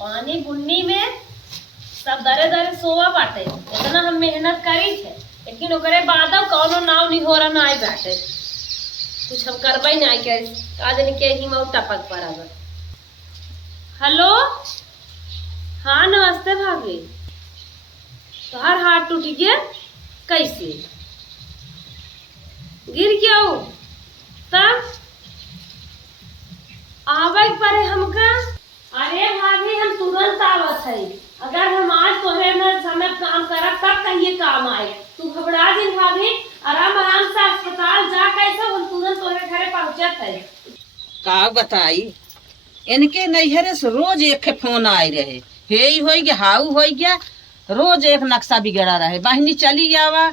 पानी बुन्नी में सब दरे दरे सोवा बाटे। इतना हम मेहनत करी थे लेकिन ओकरे बाद कौनो नाव नहीं हो रहा ना आई बाटे। कुछ हम करबे नहीं के काजनी के ही में टपक पड़ा। हेलो, हाँ नमस्ते भाभी। तोहार हाथ टूट गया कैसे? गिर गया हो तब आवे पड़े हमका। अरे भाभी हम तुरंत आवत है। अगर हम आज तोहरे में समय काम करब तब कहिए काम आए। तू घबरा जी भाभी, आराम आराम से अस्पताल जा कैसे हम तुरंत तोहरे घरे पहुंचत है। का बताई इनके नैहरे से रोज एक फोन आए रहे, हे हो गया हाउ हो गया, रोज एक नक्शा बिगड़ा रहे। बहनी चली आवा,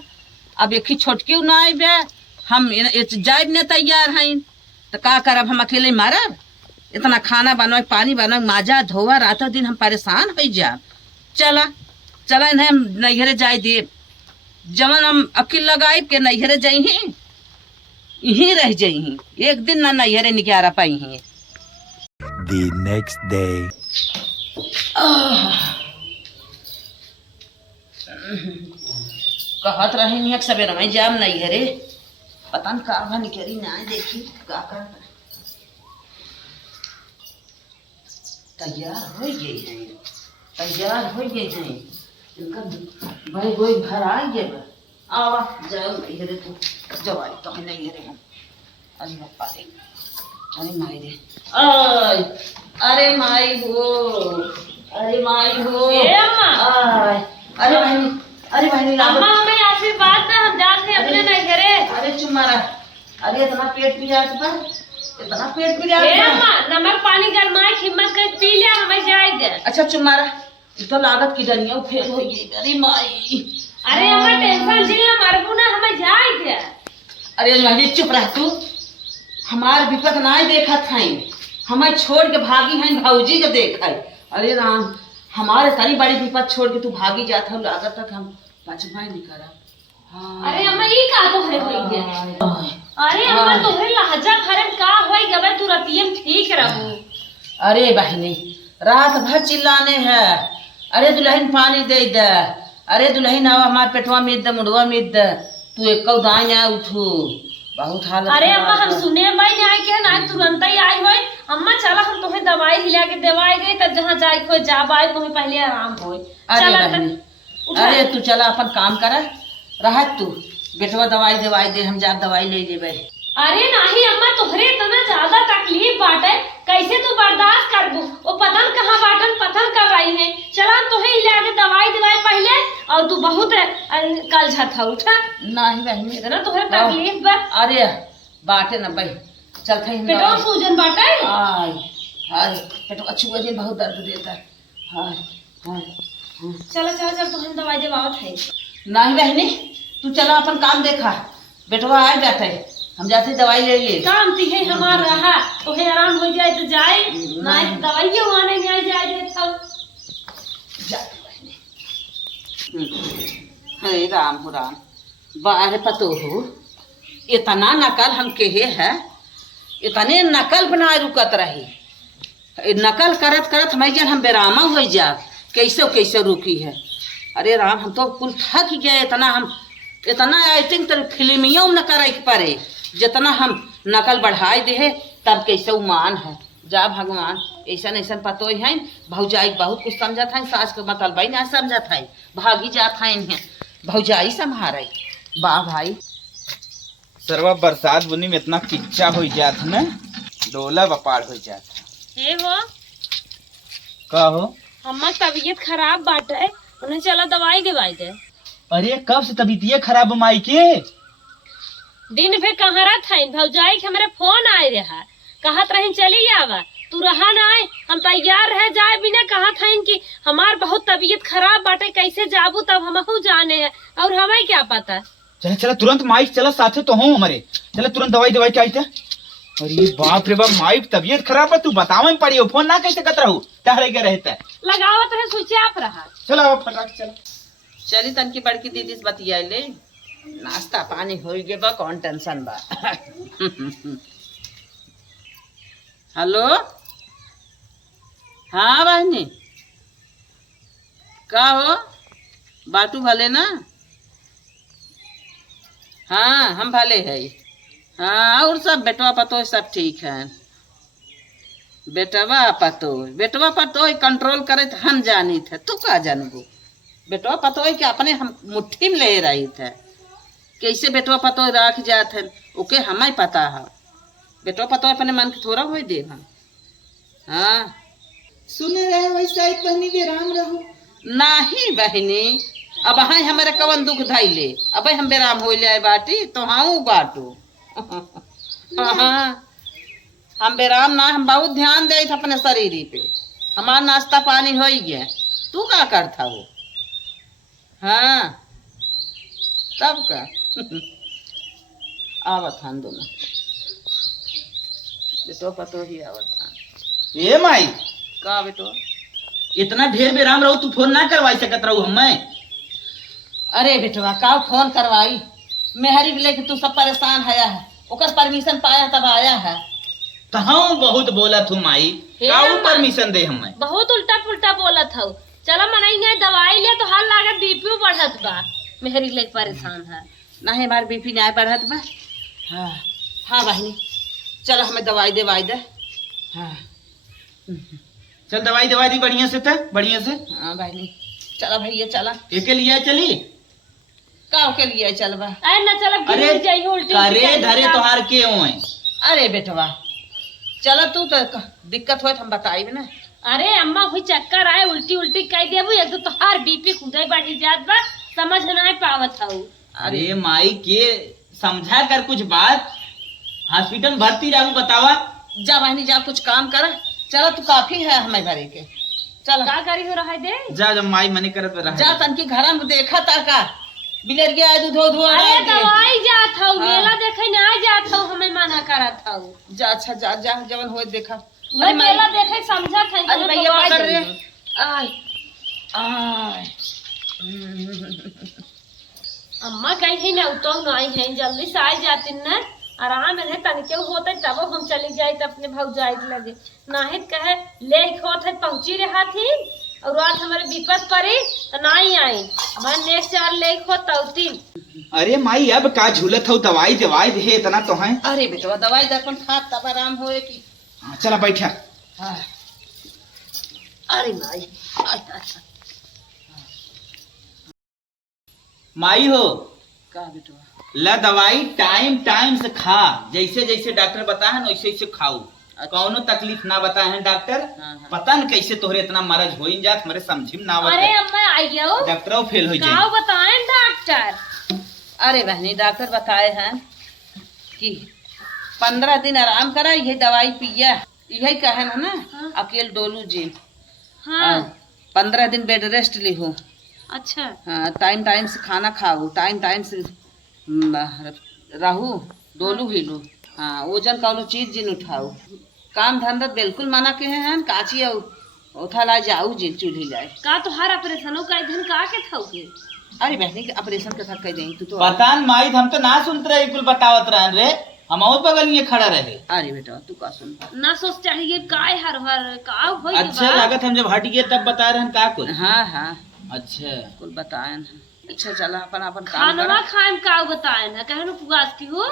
अब एक ही छोटकी ना आए, हम जाए न तैयार हैं तो का करब? हम अकेले मारब? इतना खाना बनवा पानी बनवा माजा धोवा रातों दिन हम परेशान हो जा। चला चला इन्हें हम नैहरे जाए दे। जवन हम अकेले लगाए के नैहरे जाई हैं यहीं रह जाई, एक दिन ना नैहरे निकारा पाई हैं। The next day. कहत रहे नहीं सवेरे में जाम नैहरे, पता न का बन करी ना देखी का कर। तैयार हो गई है, तैयार हो गई है। इनका भाई कोई घर आ गया। आवा जाओ नैहरे, तू जवाई तो है नैहरे हम। अरे बापा रे, अरे माई रे, अरे माई हो, अरे माई हो। अरे बहनी, अरे बहनी अम्मा हमें आशीर्वाद ना, हम जाते हैं अपने नैहरे। अरे चुमारा, अरे इतना पेट पिया था, इतना पेट पिया अम्मा नमक पानी गरमाए हिम्मत कर पी लिया, हमें जाए दे। अच्छा चुमारा, तो लागत की डनिया फेल हो गई। अरे माई, अरे अम्मा टेंशन जी मरबू ना, हमें जाए दे। अरे नहीं चुप रह तू, हमार विपत ना देखा था, हमें छोड़ के भागी हैं भौजी के देखा। अरे राम, हमारे तनी बड़ी विपत छोड़ के तू भागी जाता हो, लागत तक हम बचवा नहीं करा। अरे अम्मा ये का तो है होई गया। अरे अम्मा तोहरे लहजा भरम का होई गबे, तू रतियम ठीक रहू। अरे बहनी रात भर चिल्लाने हैं, अरे दुल्हन पानी दे दे, अरे दुल्हन आवा हमारे पेटवा में दे, मुंडवा में दे, तू एक दाया उठू, बहुत हालत। अरे अम्मा हम सुने भाई आए के ना तुरंत ही आई होई। अम्मा चला हम तुम्हें दवाई हिला के दवाई गई, तब जहाँ जाए खो जा बाई तुम्हें पहले आराम होई। अरे तू चला अपन काम कर, रह तू बेटवा दवाई दवाई दे, हम जा दवाई ले लेबे। अरे नहीं अम्मा तोहरे इतना ज्यादा तकलीफ बाटे, कैसे तू बर्दाश्त करबू? वो पतन कहाँ बाटन पतन कर रही है। चला तोहे हिला के दवाई दवाई पहले, और तू बहुत कल झट उठा। नहीं बहनी इतना तोहरे तकलीफ बा। अरे बाटे न भाई, चलते हैं पेटवा सूजन बाटे। हाय हाय, पेटवा छुआ दिन बहुत दर्द देता है। हाय हाय, चला चला चल तोहरे दवाई देवावत है। नहीं बहनी तू चला अपन काम देखा, बेटवा आ जाता है, हम जाते दवाई ले ले। काम ती है हमार रहा, तोहे आराम हो जाए तो जाए, नहीं दवाई आने में आ जाए दे सब जाते बहनी। हे राम हो राम, बाहर पतो हो इतना नकल हम कहे है, इतने नकल बनाए रुकत रही, नकल करत करत हम बेरामा हो जा, कैसे कैसे रुकी है। अरे राम हम तो कुल थक गए, इतना हम इतना एक्टिंग तो फिल्मियों में न करे पड़े, जितना हम नकल बढ़ाए दे है तब कैसे मान है। जा भगवान, ऐसा ऐसा पतो है, भौजाई बहुत कुछ समझत है, सास के मतलब भाई नहीं समझत है, भागी जात है भौजाई संभारे। वाह भाई, सरवा बरसात बुनी में इतना किच्चा हो जात न, डोला बपाड़ हो जात। हे हो का हो? अम्मा तबीयत खराब बाटे, उन्हें चला दवाई दवाई दे। अरे कब से तबीयत खराब माई के? दिन भर कहाँ रहा था, भौजाई के हमारे फोन आए रहा, कहत रही चली आवा, तू रहा ना आए, हम तैयार रह जाए बिना, कहा था इनकी हमार बहुत तबीयत खराब बाटे, कैसे जाबू तब हम जाने हैं, और हमें क्या पता। चला चला तुरंत माई चला, साथे तो हूँ हमारे, चला तुरंत दवाई दवाई के आईते। अरे बाप रे बाप, माई तबीयत खराब है, तू बतावे में पड़ी हो, फोन ना कैसे कत रहू, टहरे के रहता है। लगावत है स्विच ऑफ रहा। चला फटाक चला। चली तन की बड़की दीदी से बतिया ले, नाश्ता पानी हो गए बा, कौन टेंशन बा। हेलो हाँ बहनी, का हो बाटू भले ना? हाँ हम भले है। हाँ और सब बेटवा पतो सब ठीक है। बेटवा पतो कंट्रोल करे तो हम जानी थे, तू का जानबो? बेटवा पतो के अपने हम मुट्ठी में ले रही थे, कैसे बेटवा पतो रख जात है ओके हमें पता है। बेटवा पतो अपने मन के थोड़ा हो दे हम। हाँ सुन रहे वैसा एक बहनी बेराम रहो। नहीं बहनी, अब हाँ हमारे कवन दुख धैले, अब हम बेराम हो ले बाटी तो हाँ बाटू। हाँ हम बेराम ना, हम बहुत ध्यान दे अपने शरीर पे, हमारा नाश्ता पानी हो गया। तू का करता वो? हाँ तब का आवत हन दोनों बेटो पतो ही आवत हन। ए माई, का बेटो इतना ढेर बेराम रहो तू फोन ना करवाई सकत रहू हमें? अरे बेटवा का फोन करवाई, मेहरी लेके तू सब परेशान है, ओकर परमिशन पाया तब आया है। कहाँ बहुत बोला तू माई, हे काऊ माई। परमिशन दे हमें? बहुत उल्टा पुल्टा बोला था। चलो मनाई गए दवाई ले तो हाल लागत बीपी बढ़त बा, मेहरी लेके परेशान है। नहीं हमारे बीपी नहीं बढ़त बा। हाँ हाँ बहनी चलो हमें दवाई देवाई दे। हाँ चल दवाई दवाई दी बढ़िया से, था बढ़िया से। हाँ बहनी चलो भैया चला। एके लिए चली का के लिए चलबा? अरे न चलो अरे गिर जाइए उल्टी करे धरे तोहार के हुए। अरे बेटवा चलो तू तो दिक्कत हो हम बताई ना। अरे अम्मा हुई चक्कर आए उल्टी उल्टी कह देबू, एक तो तोहार बीपी खुदे बढ़ी जात बा, समझ नहीं पावत हूँ। अरे माई के समझा कर कुछ बात, हॉस्पिटल भर्ती रहू बतावा। जा बहनी जा कुछ काम कर, चलो तू काफी है हमें भरे के। चलो का करी हो रहा है दे? जा जब माई मने करत रहा। जा तन की घर में देखा था का बिलर गया है धो धो अरे दवाई जात हूँ, हाँ। मेला देखे नहीं जात हूँ, हमें मना करत हूँ। जा अच्छा जा जा जवन होए देखा। वही मेला देखे समझत है। अरे भैया पकड़ रे। आय आय अम्मा कहीं ना तो नहीं है, जल्दी से आ जाती न, आराम है तनिके होते तब हम चली जाए तो अपने भौजाई के लगे, नहीं कहे ले खोत है पहुंची रहा थी और आज हमारे विपत पड़ी तो नहीं आई, मैं नेक्स्ट चार ले खो तौती। अरे माई अब का झूलत हो, दवाई दवाई दे इतना तो है। अरे बेटवा दवाई दर्पण खा तब आराम होए की। हाँ, चला बैठा। हाँ। अरे माई अच्छा माई हो का बेटवा? ला दवाई टाइम टाइम से खा, जैसे जैसे डॉक्टर बताए हैं वैसे वैसे खाओ। कौनो तकलीफ ना बताए हैं डॉक्टर। हाँ। पता न कैसे तोहरे इतना मरज हो जात, हमारे समझी में ना अरे आवत। अम्मा आइयो डॉक्टर फेल हो का जाए। बताएं डॉक्टर? अरे बहनी डॉक्टर बताए हैं कि 15 दिन आराम करा, यही दवाई पिया, यही कहे ना ना। हाँ। अकेले डोलू जी। हाँ 15 दिन बेड रेस्ट ली हो। अच्छा हाँ टाइम टाइम से खाना खाओ, टाइम टाइम से रहू, डोलू हिलू। हाँ वजन कौनो चीज जिन उठाओ, काम धंधा बिल्कुल मना के हैं। काची उठा ला जाऊ जिन चूल्ही जाए। का तोहार ऑपरेशनों का दिन का के थौगे? अरे बहनी के ऑपरेशन के साथ कह देंगे तू तो। पता न माई हम तो ना सुनते रहे, कुल बतावत रहन रे, हम और बगल में खड़ा रहे। अरे बेटा तू का सुन। ना सोच चाहिए काय हर हर का होई अच्छा लागत हम जब हट गए तब बता रहे का कुल। हाँ हाँ अच्छा कुल बताए। अच्छा चला अपन अपन काम खानवा कर। खाएम का बताए ना कहनो पुगास की हो।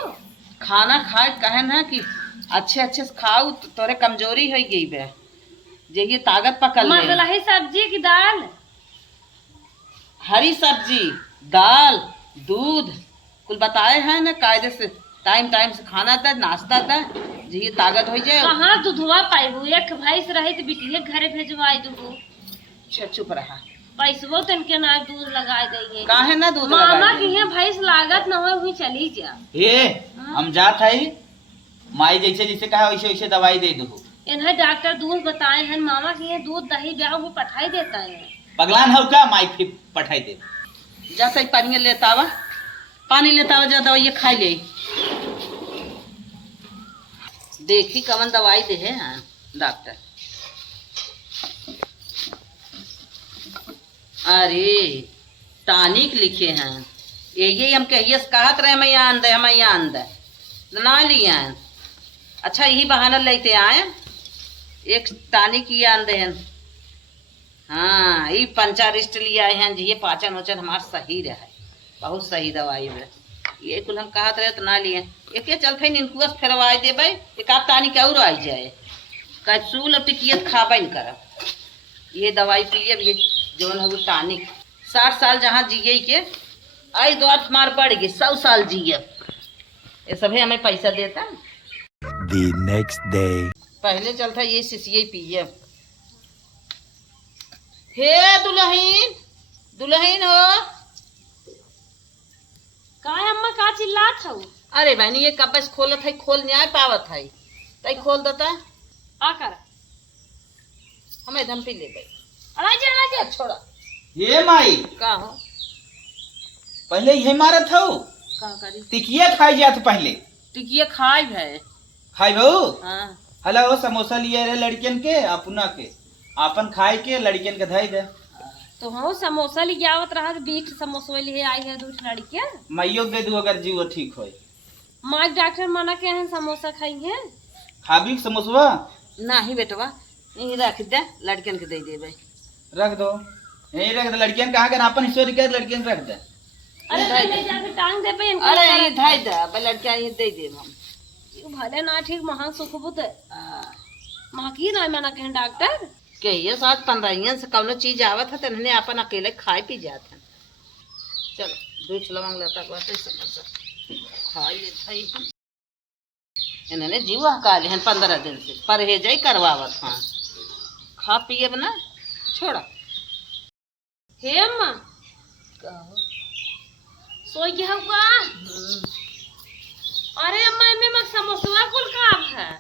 खाना खाए कहे ना कि अच्छे अच्छे से खाओ तो तोरे कमजोरी हो गई बे, जे ये ताकत पकड़ ले। मसला सब्जी की दाल, हरी सब्जी, दाल, दूध कुल बताए हैं ना, कायदे से टाइम टाइम से खाना था, नाश्ता था, जे ये ताकत हो जाए। कहाँ दूधवा पाइबू? एक भैंस रही तो बिटिया घरे भेजवाई दूगो, अच्छा चुप रहा। पैसबो तनके ना दूध लगाए देंगे। काहे ना दूध मामा लगाए की है भैंस लागत न हो हुई चली जा। ए हम जात है, माई जैसे जैसे कहा वैसे वैसे दवाई दे दो। इन्हें डॉक्टर दूध बताए हैं, मामा की है दूध दही ब्याह में पठाई देता है। पगलान हो का माई फिर पठाई दे। जा सही पानी लेता आवा, पानी लेता आवा, जा दवाई खाई ले। देखी कवन दवाई दे है हाँ डॉक्टर। अरे टॉनिक लिखे हैं, ये हम कहिए कहत रहे मैं यहाँ अंदर, हम यहाँ अंदर ना लिए हैं। अच्छा यही बहाना लेते आए, एक टॉनिक ये अंदर हैं हाँ ये पंचारिस्ट लिया है जी, ये पाचन वचन हमार सही रहे, बहुत सही दवाई है। ये कुल हम कहत रहे तो ना लिए, एक चलते इनको फेरवाई देवे, एक आप तानी के और आई जाए, कैप्सूल और टिकियत खाबे न करब। ये दवाई पिए ये जौन है वो टानिक। 60 साल जहाँ जिये के आई दो हमार बढ़ गई, 100 साल जिये। ये सभी हमें पैसा देता। The next day. पहले चलता ये शीशिये पिए। हे दुल्हन, दुल्हन हो। का अम्मा का चिल्लात हूँ? अरे बहनी ये कपस खोलत है, खोल न्याय पावत है, तई खोल देता। आ कर हमें धम पी ले गई। अड़ा छोड़ा ये माई का हो पहले ये मारत हो, का करी टिकिया खाई जात पहले। टिकिया खाई है। खाई बहु हाँ हेलो समोसा लिए रहे लड़कियन के अपना के, आपन खाए के लड़कियन के धई दे। तो हाँ समोसा ले आवत रहा, बीट समोसा लिए आई है दूसरी लड़कियां। मैयो दे दू अगर जीव ठीक होए। माँ डॉक्टर मना के हैं समोसा खाई है। खाबी समोसवा नहीं बेटवा, यही रख दे, लड़कियन के दे देवे। रख दो, यही रख दे। लड़कियन कहाँ कर अपन हिस्सों के लड़कियन रख दे। अरे पहले जाके टांग दे पे इनको। अरे ये धाई दे, अब लड़कियां ये दे दे हम। ये भले ना ठीक महा सुख बुत माँ की ना मना के हैं डॉक्टर। के ये 7-15 से कौनो चीज आवत है तो इन्हें अपन अकेले खाए पी जात है। चलो दूध लवंग लता को ऐसे समोसा खाई ले थाई। इन्होंने जीवा का लिहन 15 दिन से परहेज ही करवावत। हाँ खा पिए ना छोड़ा। हे अम्मा सोई गया का? अरे अम्मा में समोसा कुल काम है।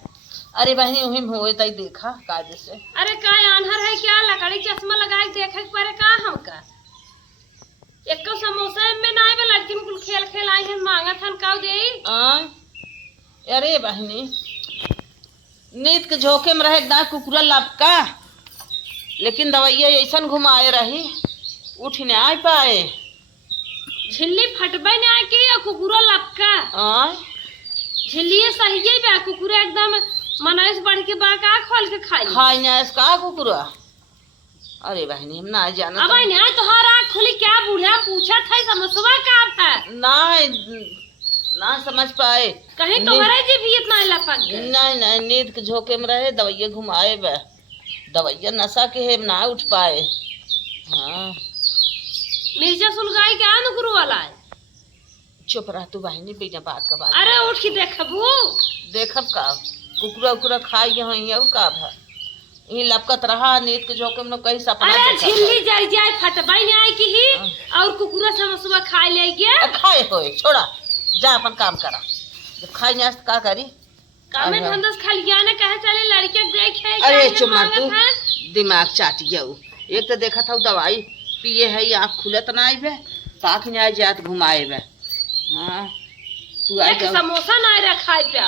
अरे बहनी वही हुए तई देखा काज से। अरे का आन्हर है क्या? लकड़ी चश्मा लगाए देखे पर का हम का एक समोसा में ना है लड़की में कुल खेल खेल आई है मांगा थन का दे। अरे बहनी नींद के झोंके में रहे ना कुकुरा लपका, लेकिन दवाइया ऐसा घुमाए रही उठ न आ पाए। झिल्ली फटबे ना के कुकुरा लपका झिल्ली सही बा कुकुरा एकदम मनाइस बढ़ के बा का खोल के खाई ना इसका कुकुरा। अरे बहनी हम ना जाना। अब ना तोहर आँख खुली क्या बूढ़ा पूछा था समोसा का था ना समझ पाए। कहीं तोहरे जी भी इतना लपक गए। नहीं नींद के झोंके में रहे दवाइया घुमाए बा, दवाइया नशा के है ना उठ पाए। हाँ मिर्चा सुलगाई क्या नुकरू वाला है। चुप रह तू बहनी, बिना बात का बात। अरे उठ के देखबू देखब का कुकुरा उकुरा खाई यहाँ का भा ये लपकत रहा नींद के झोंके में कहीं सपना। अरे झिल्ली जल जाए फटबाई नहीं आई की ही और कुकुरा समोसा खा ले गया। खाए होए छोड़ा, जा अपन काम करा। जब खाई ना का करी कामे धंधस खा लिया ना कहे चले लड़के देखे। अरे चुप मार तू, दिमाग चाट गया। एक तो देखा था दवाई पिए है आँख खुलत ना आई बे, पाख नहीं आई जात घुमाए बे। हाँ तू आई जा समोसा ना रखा पे।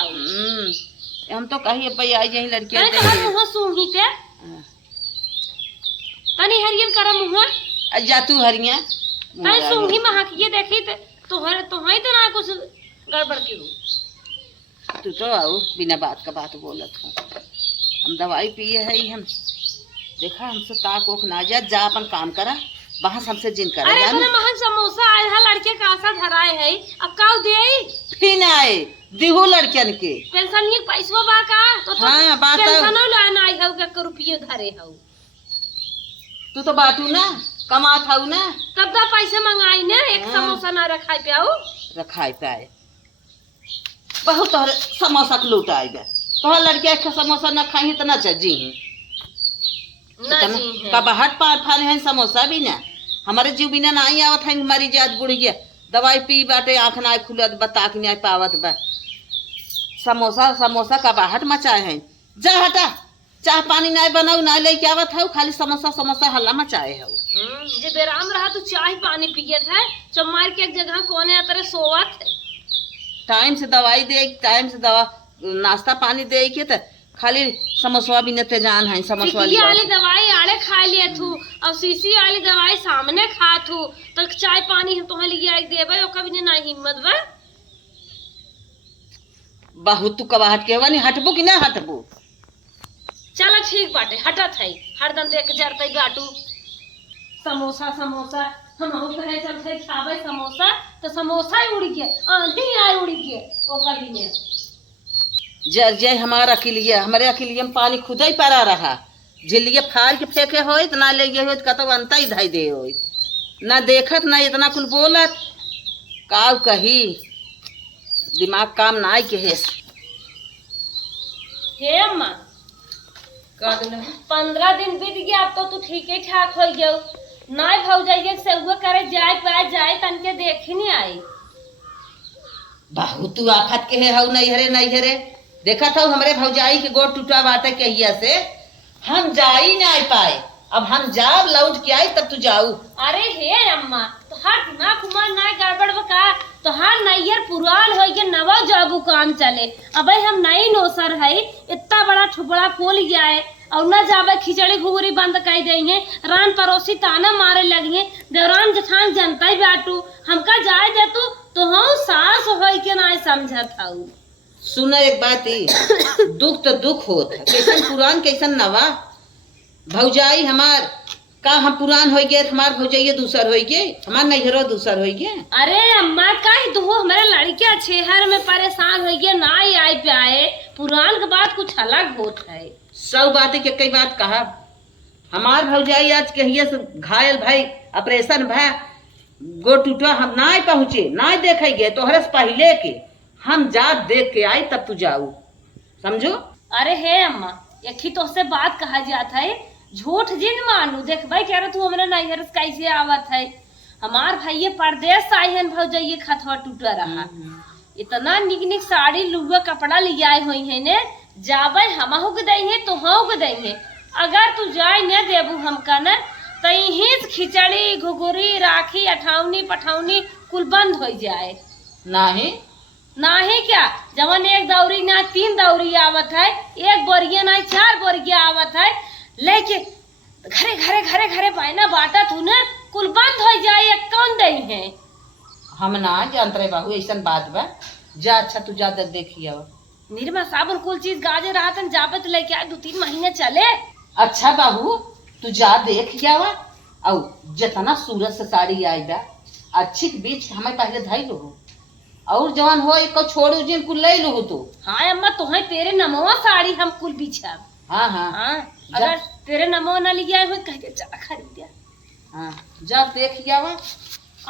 हम तो कही भाई आई यही लड़कियां मुँह सूंघी थे तनी हरियन कर मुँह जा तू हरिया तनी सूंघी महकिए देखी तोहर तोहई तो ना कुछ गड़बड़ की हो। तू तो आओ बिना बात का बात बोलत हो। हम दवाई पिए है हम देखा हमसे ताक ओख ना जा अपन काम करा बहस हमसे जिन करा। अरे तूने महन समोसा आया लड़के का आशा धराए है अब काऊ दे फिर आए दिहो लड़कियन के पेंशन ये पैसा बा का तो हाँ बात पेंशन लाना आई हो के रुपये घरे हो तू तो बाटू ना कमा था ना तब दा पैसे मंगाई ना एक समोसा ना रखाई पे आओ रखाई पाए बहुत तोहरे समोसा के लूट आई गए। तोहर लड़किया के समोसा न खाई तो ना चजी कबाहट पार फाने हैं समोसा भी ना हमारे जीव बिना नहीं आवत है मरी जात बुढ़िया दवाई पी बाटे आँख ना खुलत बता के नहीं पावत बा समोसा समोसा कबाहट मचाए हैं। जा हटा चाह पानी नहीं बनाऊ ना लेके आवत है खाली समोसा समोसा हल्ला मचाए है। जे बेराम रहा तो चाय पानी पियत है चमार के एक जगह कोने तरह सोवत है। टाइम से दवाई दे टाइम से दवा नाश्ता पानी दे के तो खाली समोसा भी नते जान है। समोसा वाली दवाई आड़े खा लिए थू और शीशी वाली दवाई सामने खा थू तो चाय पानी हम तुम्हें लिया देबे ओका भी ना हिम्मत बा। बहुत तू कबाहट के वानी हटबू कि ना हटबू। चलो ठीक बाटे हटत है हरदम देख जरते गाटू समोसा समोसा हम कहे चलते खावे समोसा तो समोसा ही उड़ी के आंधी आए उड़ी के ओकर दिने जय जय हमारा अकिलिया हमारे अकिलिया में पानी खुद ही पड़ा रहा झिल्लिए फाड़ के फेंके हो ना ले गए हो कतब अंता ही धाई दे हो ना देखत ना इतना कुल बोलत काव कही दिमाग काम ना आई के हे अम्मा का दुला 15 दिन बीत गया अब तो तू ठीक ही ठाक हो गयो नाय भाव जाइए से हुआ करे जाए पाए जाए तन के देख ही नहीं आई बाहू तू आफत के है नहीं हरे देखा था हमारे भौजाई के गोड़ टूटा बाटे कहिया से हम जा ही नहीं पाए अब हम जाब लौट के आई तब तू जाऊ अरे हे अम्मा तो हर दिमाग कुमार ना गड़बड़ बका तो हर नैयर पुरान हो के नवा जाबू काम चले अब हम नई नोसर है इतना बड़ा ठुबड़ा खोल गया है और न जाबे खिचड़ी घुगरी बंद कर देंगे रान पड़ोसी ताना मारे लगे देवरान जठान जनता ही बाटू हमका जाए दे तो हम सास हो के ना समझत हूँ सुना एक बात ही दुख तो दुख होत है कैसन पुरान कैसन नवा भौजाई हमार का हम पुरान हो गए हमार भौजाइये दूसर हो गए हमार नैहरो दूसर हो गए अरे अम्मा का ही दो हमारे लड़कियां छेहर में परेशान हो गए ना ही आए पे आए पुरान के बाद कुछ अलग होत है सब बातें के कई बात कहा हमार भौजाई आज कहिए से घायल भाई ऑपरेशन भा गो टूटा हम ना पहुँचे ना देखे गए तोहरे से पहले के हम जा देख के आई तब तू जाऊ समझो अरे हे अम्मा एक ही तो से बात कहा जाता है झूठ जिन मानू देख भाई कह रहा तू हमारे नैहर से कैसे आवत है हमार भाई ये परदेश आई है भौजाइये खतवा टूटा रहा इतना निक निक साड़ी लुगा कपड़ा ले आए हुई है ने जाबे हमहु के देंगे तो हाँ के देंगे अगर तू जाए न देबू हमका न तो यहीं खिचड़ी घुघुरी राखी अठौनी पठौनी कुल बंद हो जाए नहीं नाही क्या जवन एक दौरी ना 3 दौरी आवत है एक बोरिया ना 4 बोरिया आवत है लेके घरे घरे घरे घरे पाना बाटा तू ना कुल बंद हो जाए कौन दई है हम ना जानते रहे बाबू ऐसा बात बा जा अच्छा तू जा देखिए निर्मा साबुन कुल चीज गाजे रातन जाबे तो लेके आए 2-3 महीने चले अच्छा बाबू तू जा देख जावा और जितना सूरत से साड़ी आई बा अच्छी के बीच हमें पहले धाई लो और जवान हो एक छोड़ू जिन कुल ले लो तू हाँ अम्मा तो है तेरे नमवा साड़ी हम कुल बिछा हाँ हाँ हाँ अगर तेरे नमवा ना लिया हो कह के चला खरीद हाँ जा देख जावा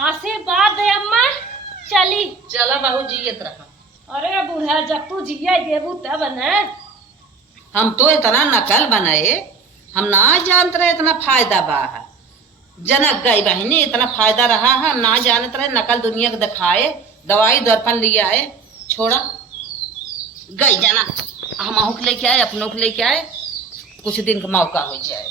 आशीर्वाद दे अम्मा चली चला बाबू जियत रहा अरे बूढ़ा जब तू जिया देबू तब न हम तो इतना नकल बनाए हम ना जानते रहे इतना फायदा बा है जनक गई बहनी इतना फायदा रहा है हम ना जानते रहे नकल दुनिया को दिखाए दवाई दर्पण लिया आए छोड़ा गई जाना हम लेके आए अपनों को लेके आए कुछ दिन का मौका हो जाए